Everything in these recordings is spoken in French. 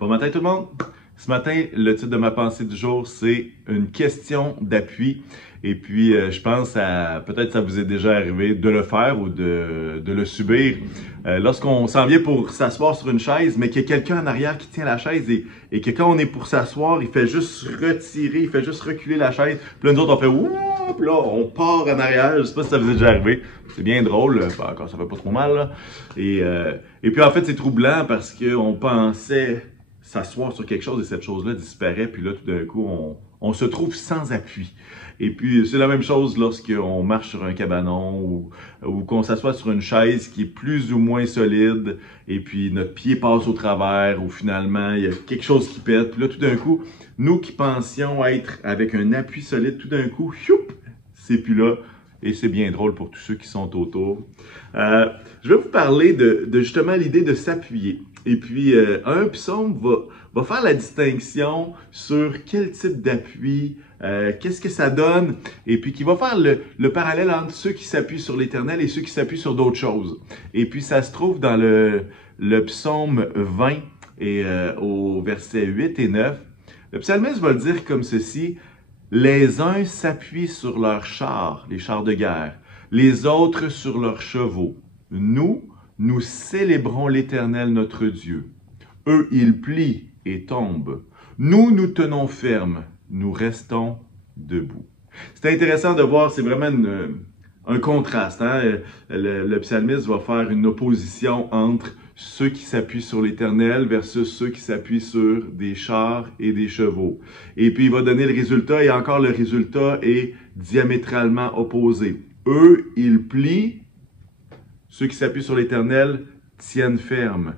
Bon matin tout le monde! Ce matin, le titre de ma pensée du jour, c'est une question d'appui. Et puis, je pense à, peut-être ça vous est déjà arrivé de le faire ou de le subir. Lorsqu'on s'en vient pour s'asseoir sur une chaise, mais qu'il y a quelqu'un en arrière qui tient la chaise et que quand on est pour s'asseoir, il fait juste retirer, il fait juste reculer la chaise. Puis là, nous autres, on fait ouh, puis là, on part en arrière. Je sais pas si ça vous est déjà arrivé. C'est bien drôle, quand ça fait pas trop mal, là. Et puis, en fait, c'est troublant parce qu'on pensait s'asseoir sur quelque chose et cette chose-là disparaît, puis là, tout d'un coup, on se trouve sans appui. Et puis, c'est la même chose lorsqu'on marche sur un cabanon ou qu'on s'assoit sur une chaise qui est plus ou moins solide, et puis notre pied passe au travers, ou finalement, il y a quelque chose qui pète. Puis là, tout d'un coup, nous qui pensions être avec un appui solide, tout d'un coup, choup, c'est plus là. Et c'est bien drôle pour tous ceux qui sont autour. Je vais vous parler de justement l'idée de s'appuyer. Et puis, un psaume va faire la distinction sur quel type d'appui, qu'est-ce que ça donne, et puis qui va faire le parallèle entre ceux qui s'appuient sur l'Éternel et ceux qui s'appuient sur d'autres choses. Et puis, ça se trouve dans le psaume 20 et au verset 8 et 9. Le psalmiste va le dire comme ceci: « Les uns s'appuient sur leurs chars, les chars de guerre, les autres sur leurs chevaux. Nous célébrons l'Éternel notre Dieu. Eux, ils plient et tombent. Nous tenons ferme, nous restons debout. » C'est intéressant de voir, c'est vraiment un contraste. Hein? Le psalmiste va faire une opposition entre ceux qui s'appuient sur l'Éternel versus ceux qui s'appuient sur des chars et des chevaux. Et puis il va donner le résultat, et encore le résultat est diamétralement opposé. Eux, ils plient. Ceux qui s'appuient sur l'Éternel tiennent ferme.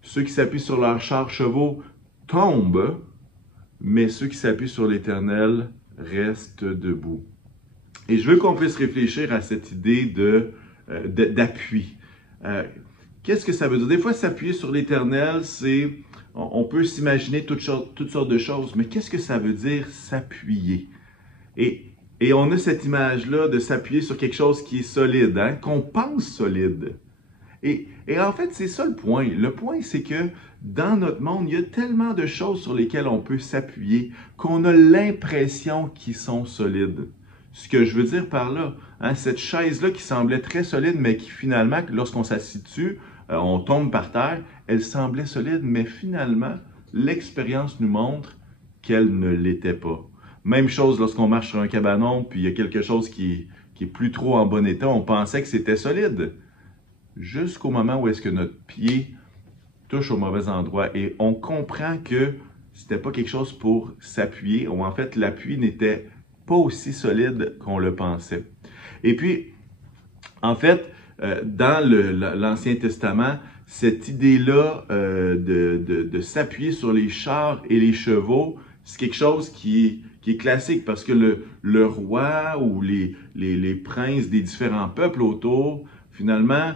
Ceux qui s'appuient sur leurs chars chevaux tombent, mais ceux qui s'appuient sur l'Éternel restent debout. Et je veux qu'on puisse réfléchir à cette idée d'appui. Qu'est-ce que ça veut dire? Des fois, s'appuyer sur l'Éternel, c'est, on peut s'imaginer toutes sortes de choses, mais qu'est-ce que ça veut dire s'appuyer? Et on a cette image-là de s'appuyer sur quelque chose qui est solide, hein, qu'on pense solide. Et en fait, c'est ça le point. Le point, c'est que dans notre monde, il y a tellement de choses sur lesquelles on peut s'appuyer qu'on a l'impression qu'ils sont solides. Ce que je veux dire par là, hein, cette chaise-là qui semblait très solide, mais qui finalement, lorsqu'on s'assit dessus, on tombe par terre, elle semblait solide, mais finalement, l'expérience nous montre qu'elle ne l'était pas. Même chose lorsqu'on marche sur un cabanon, puis il y a quelque chose qui est plus trop en bon état, on pensait que c'était solide. Jusqu'au moment où est-ce que notre pied touche au mauvais endroit. Et on comprend que c'était pas quelque chose pour s'appuyer, ou en fait, l'appui n'était pas aussi solide qu'on le pensait. Et puis, en fait, dans l'Ancien Testament, cette idée-là de s'appuyer sur les chars et les chevaux, c'est quelque chose qui est classique parce que le roi ou les princes des différents peuples autour, finalement,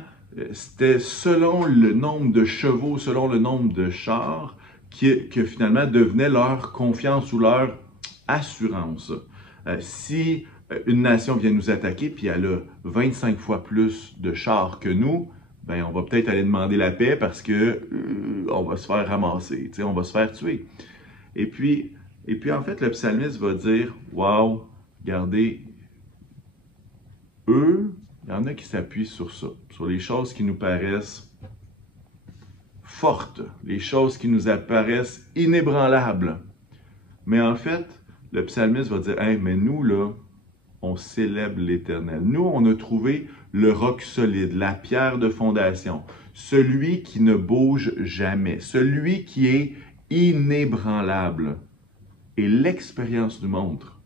c'était selon le nombre de chevaux, selon le nombre de chars, que finalement devenait leur confiance ou leur assurance. Si une nation vient nous attaquer, puis elle a 25 fois plus de chars que nous, ben on va peut-être aller demander la paix parce que on va se faire ramasser, on va se faire tuer. Et puis en fait, le psalmiste va dire, « Wow, regardez, eux, il y en a qui s'appuient sur ça, sur les choses qui nous paraissent fortes, les choses qui nous apparaissent inébranlables. » Mais en fait, le psalmiste va dire, « Hey, mais nous, là, on célèbre l'Éternel. Nous, on a trouvé le roc solide, la pierre de fondation, celui qui ne bouge jamais, celui qui est inébranlable. » Et l'expérience nous montre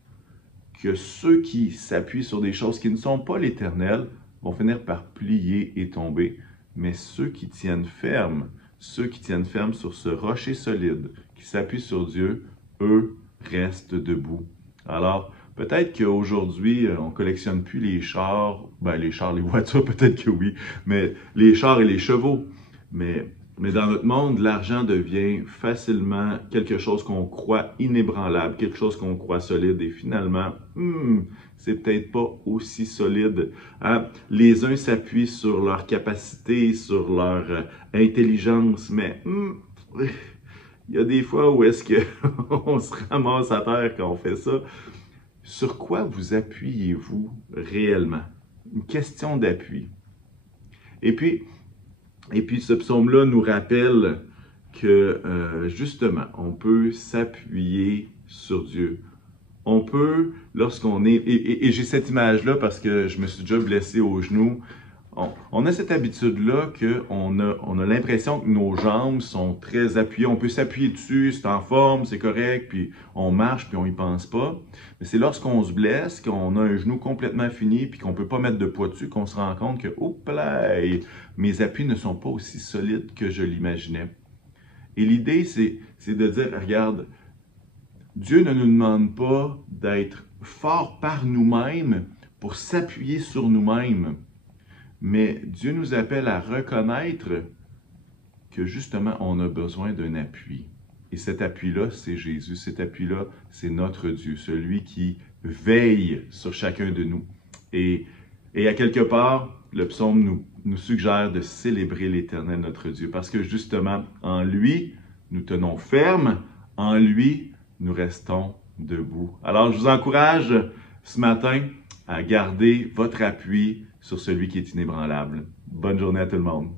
que ceux qui s'appuient sur des choses qui ne sont pas l'Éternel vont finir par plier et tomber, mais ceux qui tiennent ferme sur ce rocher solide, qui s'appuient sur Dieu, eux restent debout. Alors, peut-être qu'aujourd'hui, on ne collectionne plus les chars, les voitures, peut-être que oui, mais les chars et les chevaux. Mais dans notre monde, l'argent devient facilement quelque chose qu'on croit inébranlable, quelque chose qu'on croit solide, et finalement, c'est peut-être pas aussi solide. Hein? Les uns s'appuient sur leur capacité, sur leur intelligence, mais il y a des fois où est-ce qu'on se ramasse à terre quand on fait ça. Sur quoi vous appuyez-vous réellement? Une question d'appui. Et puis ce psaume-là nous rappelle que, justement, on peut s'appuyer sur Dieu. On peut, lorsqu'on est... Et j'ai cette image-là parce que je me suis déjà blessé au genou. On a cette habitude-là qu'on a l'impression que nos jambes sont très appuyées. On peut s'appuyer dessus, c'est en forme, c'est correct, puis on marche, puis on y pense pas. Mais c'est lorsqu'on se blesse, qu'on a un genou complètement fini, puis qu'on peut pas mettre de poids dessus, qu'on se rend compte que, oups là, mes appuis ne sont pas aussi solides que je l'imaginais. Et l'idée, c'est de dire, regarde, Dieu ne nous demande pas d'être forts par nous-mêmes pour s'appuyer sur nous-mêmes. Mais Dieu nous appelle à reconnaître que justement, on a besoin d'un appui. Et cet appui-là, c'est Jésus. Cet appui-là, c'est notre Dieu, celui qui veille sur chacun de nous. Et à quelque part, le psaume nous suggère de célébrer l'Éternel, notre Dieu, parce que justement, en lui, nous tenons ferme, en lui, nous restons debout. Alors, je vous encourage ce matin à garder votre appui sur celui qui est inébranlable. Bonne journée à tout le monde.